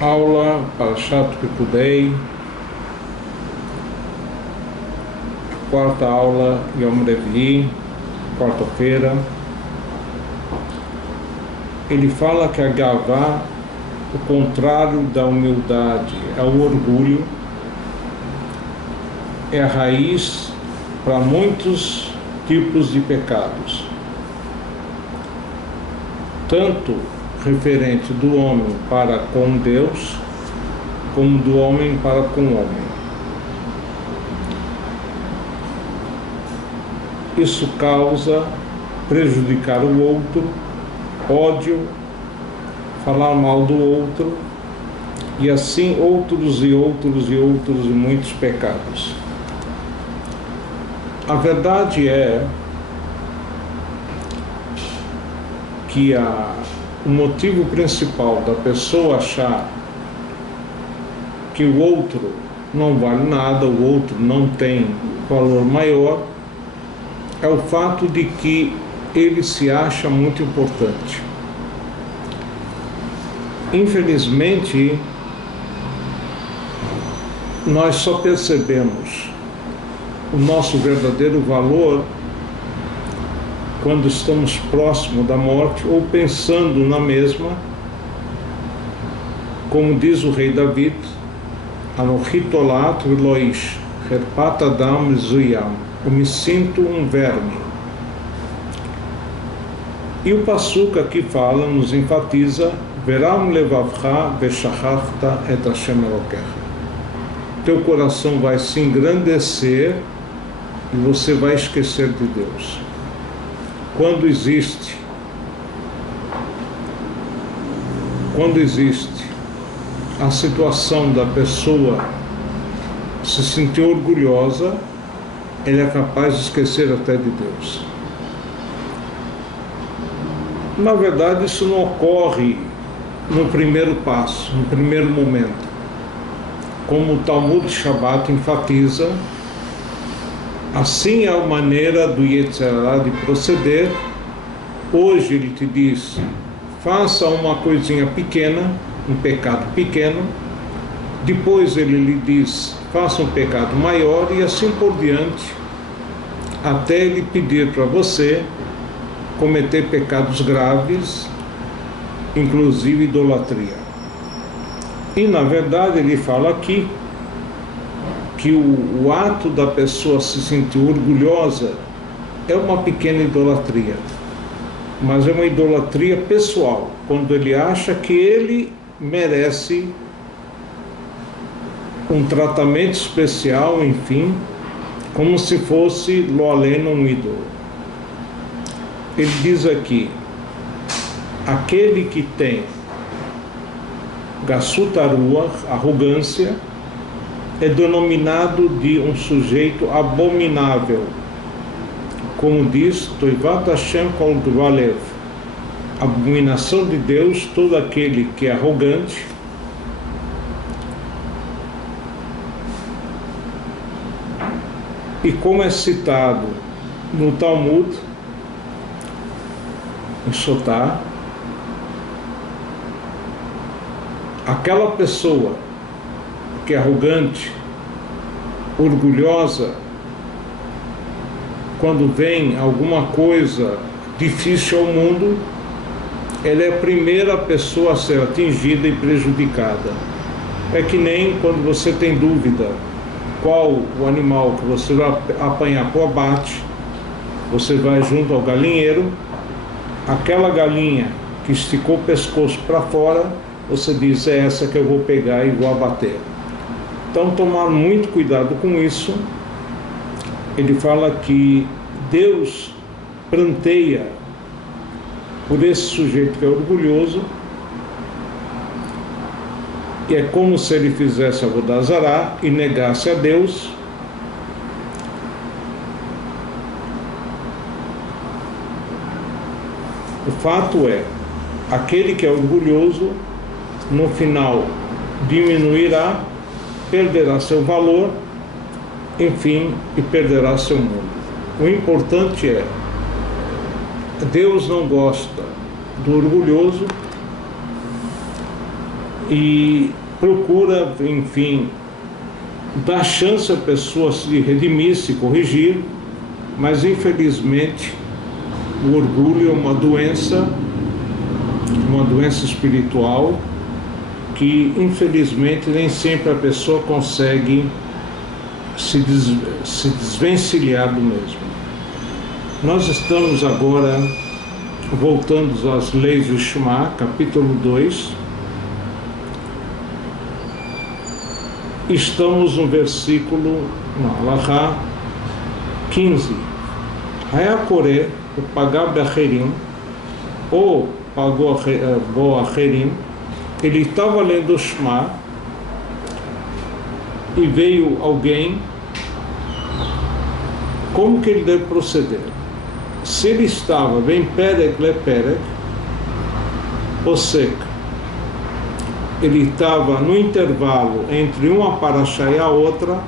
Aula Parashat Pekudei, quarta aula Yom Revi, quarta-feira. Ele fala que a Gavá, o contrário da humildade, é o orgulho, é a raiz para muitos tipos de pecados, tanto referente do homem para com Deus, como do homem para com o homem. Isso causa prejudicar o outro, ódio, falar mal do outro, e assim outros e muitos pecados. A verdade é que o motivo principal da pessoa achar que o outro não vale nada, o outro não tem valor maior, é o fato de que ele se acha muito importante. Infelizmente, nós só percebemos o nosso verdadeiro valor quando estamos próximo da morte ou pensando na mesma, como diz o rei David, Anochi tolat veloish, herpat adam zuyam, eu me sinto um verme. E o passuca aqui fala, nos enfatiza, Veram levavcha veshachachta et Hashem Elokecha. Teu coração vai se engrandecer e você vai esquecer de Deus. Quando existe a situação da pessoa se sentir orgulhosa, ele é capaz de esquecer até de Deus. Na verdade, isso não ocorre no primeiro passo, no primeiro momento. Como o Talmud Shabbat enfatiza, assim é a maneira do Yetzer Hara de proceder. Hoje ele te diz, faça uma coisinha pequena, um pecado pequeno. Depois ele lhe diz, faça um pecado maior, e assim por diante, até ele pedir para você cometer pecados graves, inclusive idolatria. E na verdade ele fala aqui que o ato da pessoa se sentir orgulhosa é uma pequena idolatria, mas é uma idolatria pessoal, quando ele acha que ele merece um tratamento especial, enfim, como se fosse lo aleno, um ídolo. Ele diz aqui, aquele que tem Gassut Haruach, arrogância, é denominado de um sujeito abominável, como diz Toivat Hashem Kol Gvalev, abominação de Deus, todo aquele que é arrogante. E como é citado no Talmud, em Sotá, aquela pessoa que é arrogante, orgulhosa, quando vem alguma coisa difícil ao mundo, ela é a primeira pessoa a ser atingida e prejudicada. É que nem quando você tem dúvida qual o animal que você vai apanhar para o abate, você vai junto ao galinheiro, aquela galinha que esticou o pescoço para fora, você diz, é essa que eu vou pegar e vou abater. Então, tomar muito cuidado com isso. Ele fala que Deus pranteia por esse sujeito que é orgulhoso, e é como se ele fizesse Avodah Zará e negasse a Deus. O fato é, aquele que é orgulhoso, no final diminuirá, perderá seu valor, enfim, e perderá seu mundo. O importante é, Deus não gosta do orgulhoso, e procura, enfim, dar chance à pessoa se redimir, se corrigir, mas infelizmente o orgulho é uma doença espiritual que infelizmente nem sempre a pessoa consegue se desvencilhar do mesmo. Nós estamos agora voltando às leis do Shema, capítulo 2. Estamos no versículo, Alahá 15. Hayakore, o pagab acherim, ou pagou acherim, ele estava lendo o Shema e veio alguém. Como que ele deve proceder? Se ele estava bem perek le perek, ou seja, ele estava no intervalo entre uma paraxá e a outra,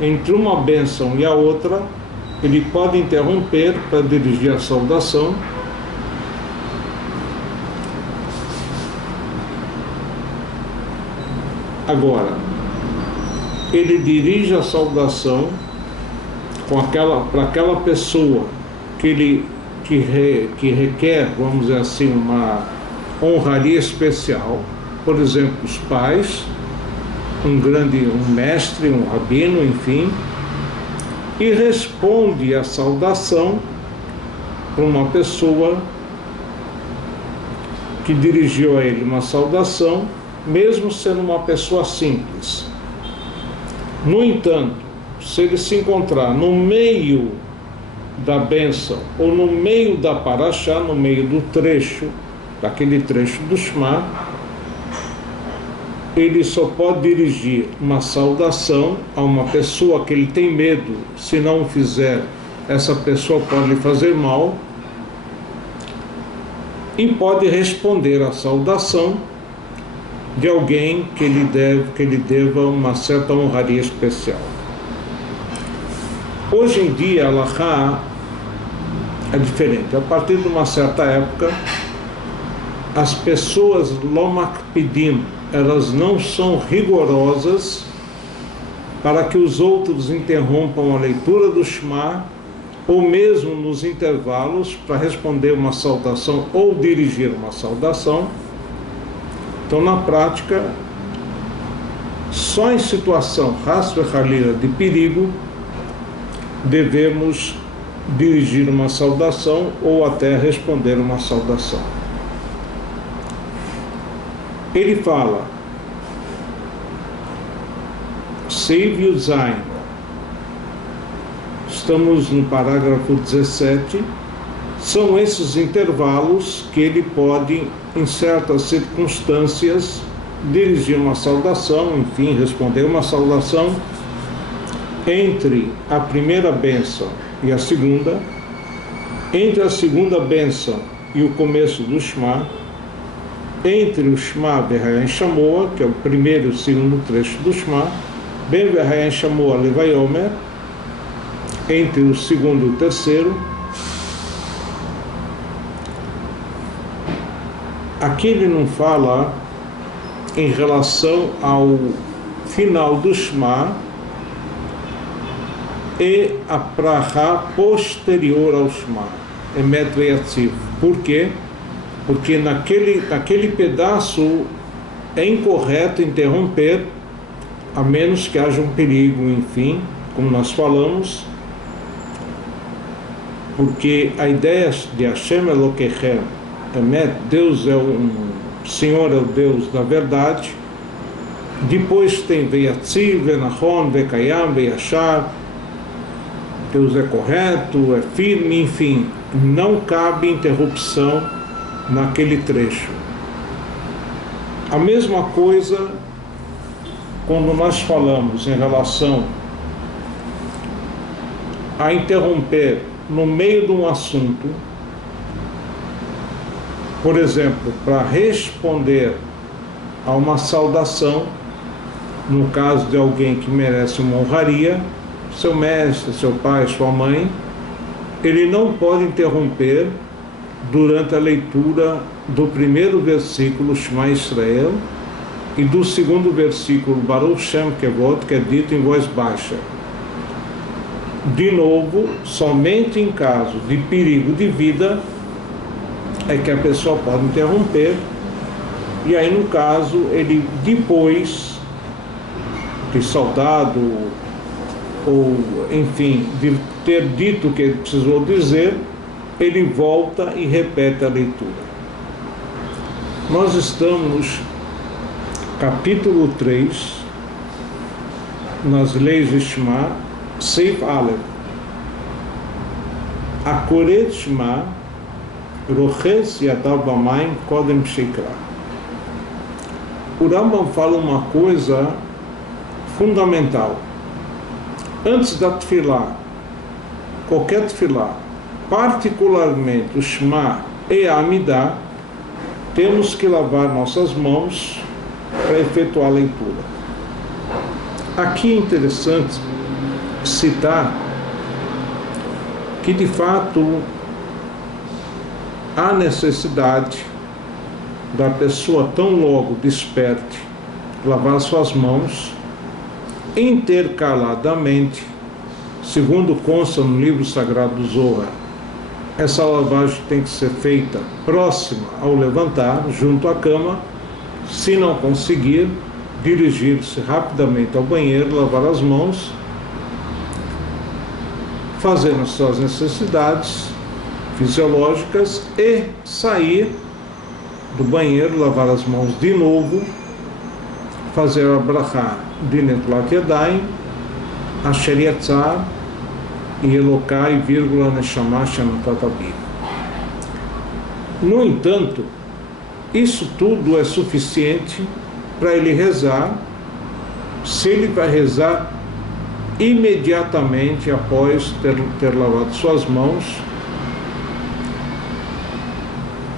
entre uma bênção e a outra, ele pode interromper para dirigir a saudação. Agora, ele dirige a saudação para aquela pessoa que requer, vamos dizer assim, uma honraria especial, por exemplo, os pais, um mestre, um rabino, enfim, e responde a saudação para uma pessoa que dirigiu a ele uma saudação, mesmo sendo uma pessoa simples. No entanto, se ele se encontrar no meio da bênção ou no meio da paraxá, no meio do trecho, daquele trecho do Shema, ele só pode dirigir uma saudação a uma pessoa que ele tem medo, se não fizer, essa pessoa pode lhe fazer mal, e pode responder a saudação de alguém que lhe deva uma certa honraria especial. Hoje em dia, a Alahá é diferente. A partir de uma certa época, as pessoas lomakpidim, elas não são rigorosas para que os outros interrompam a leitura do Shema, ou mesmo nos intervalos, para responder uma saudação ou dirigir uma saudação. Então, na prática, só em situação de perigo, devemos dirigir uma saudação ou até responder uma saudação. Ele fala, Seiv Yuzain, estamos no parágrafo 17, são esses intervalos que ele pode, em certas circunstâncias, dirigir uma saudação, enfim, responder uma saudação entre a primeira bênção e a segunda, entre a segunda bênção e o começo do Shema, entre o Shema Behayan Shamoa, que é o primeiro e o segundo trecho do Shema, Ben Behayan Shamoa Levayomer, entre o segundo e o terceiro. Aqui ele não fala em relação ao final do Shema e a praha posterior ao Shema, Emet Veyatziv. Por quê? Porque naquele pedaço é incorreto interromper, a menos que haja um perigo, enfim, como nós falamos, porque a ideia de Hashem Elokechem, Emet, Deus é Senhor é o Deus da verdade. Depois tem Veyatziv, Venachon, Vekayam, Veyashar, Deus é correto, é firme, enfim, não cabe interrupção naquele trecho. A mesma coisa quando nós falamos em relação a interromper no meio de um assunto, por exemplo, para responder a uma saudação, no caso de alguém que merece uma honraria, seu mestre, seu pai, sua mãe, ele não pode interromper durante a leitura do primeiro versículo Shema Israel e do segundo versículo, Baruch Shem Kevod, que é dito em voz baixa. De novo, somente em caso de perigo de vida é que a pessoa pode interromper, e aí no caso ele, depois de soldado ou enfim de ter dito o que ele precisou dizer, ele volta e repete a leitura. Nós estamos capítulo 3 nas leis de Shema, Seif Aleph. Akoret Shema Roches Yadav Bamayim Kodem Shekra. O Rambam fala uma coisa fundamental. Antes da tefilá, qualquer tefilá, particularmente o Shema e a Amidah, temos que lavar nossas mãos para efetuar a leitura. Aqui é interessante citar que de fato há necessidade da pessoa tão logo desperte lavar suas mãos intercaladamente, segundo consta no livro sagrado do Zohar. Essa lavagem tem que ser feita próxima ao levantar, junto à cama. Se não conseguir, dirigir-se rapidamente ao banheiro, lavar as mãos, fazendo as suas necessidades fisiológicas e sair do banheiro, lavar as mãos de novo, fazer a brachá de Netilat Yadayim, Asher Yatzar e Elokai, vírgula, Neshama Shematat Aviv. No entanto, isso tudo é suficiente para ele rezar, se ele vai rezar imediatamente após ter lavado suas mãos,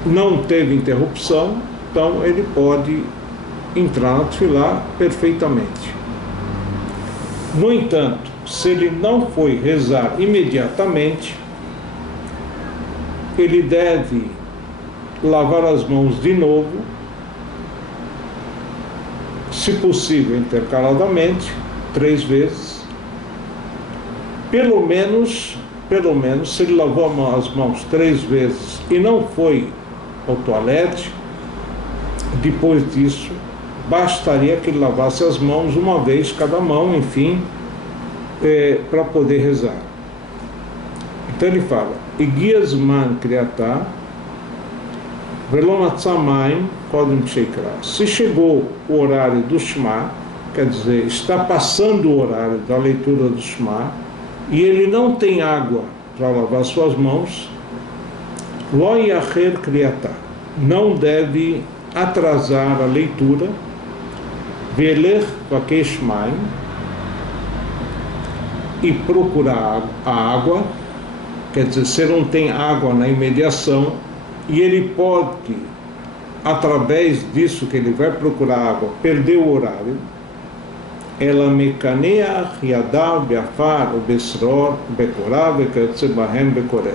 não teve interrupção, então ele pode entrar na tefilá perfeitamente. No entanto, se ele não foi rezar imediatamente, ele deve lavar as mãos de novo, se possível intercaladamente, 3 vezes. Pelo menos, se ele lavou as mãos 3 vezes e não foi ao toalete, depois disso, bastaria que ele lavasse as mãos uma vez cada mão, enfim, para poder rezar. Então ele fala, Igia Zman Kriatah Velo Matzah Mayim Kodem Shekra. Se chegou o horário do Shema, quer dizer, está passando o horário da leitura do Shema, e ele não tem água para lavar suas mãos, Lo Yacher Kriatah, não deve atrasar a leitura, Velech Vakesh Mayim, e procurar a água, quer dizer, se não tem água na imediação, e ele pode, através disso que ele vai procurar água, perder o horário, ela mekaneach yadav beafar o besror bekorav ekatzebahem bekoré.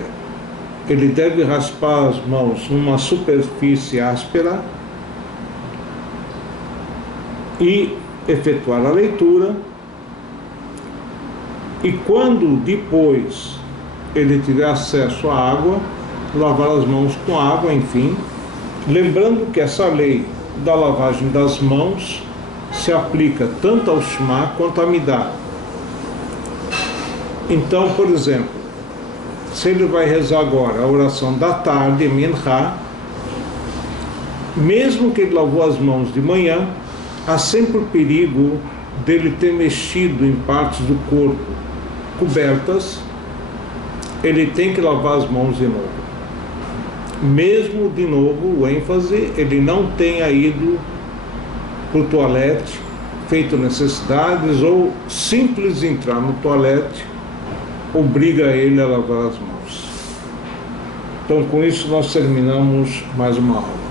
Ele deve raspar as mãos numa superfície áspera e efetuar a leitura. E quando depois ele tiver acesso à água, lavar as mãos com água, enfim. Lembrando que essa lei da lavagem das mãos se aplica tanto ao Shema quanto à Amidah. Então, por exemplo, se ele vai rezar agora a oração da tarde, Mincha, mesmo que ele lavou as mãos de manhã, há sempre o perigo dele ter mexido em partes do corpo cobertas, ele tem que lavar as mãos de novo. Mesmo, de novo, o ênfase, ele não tenha ido para o toalete, feito necessidades, ou simples entrar no toalete, obriga ele a lavar as mãos. Então, com isso, nós terminamos mais uma aula.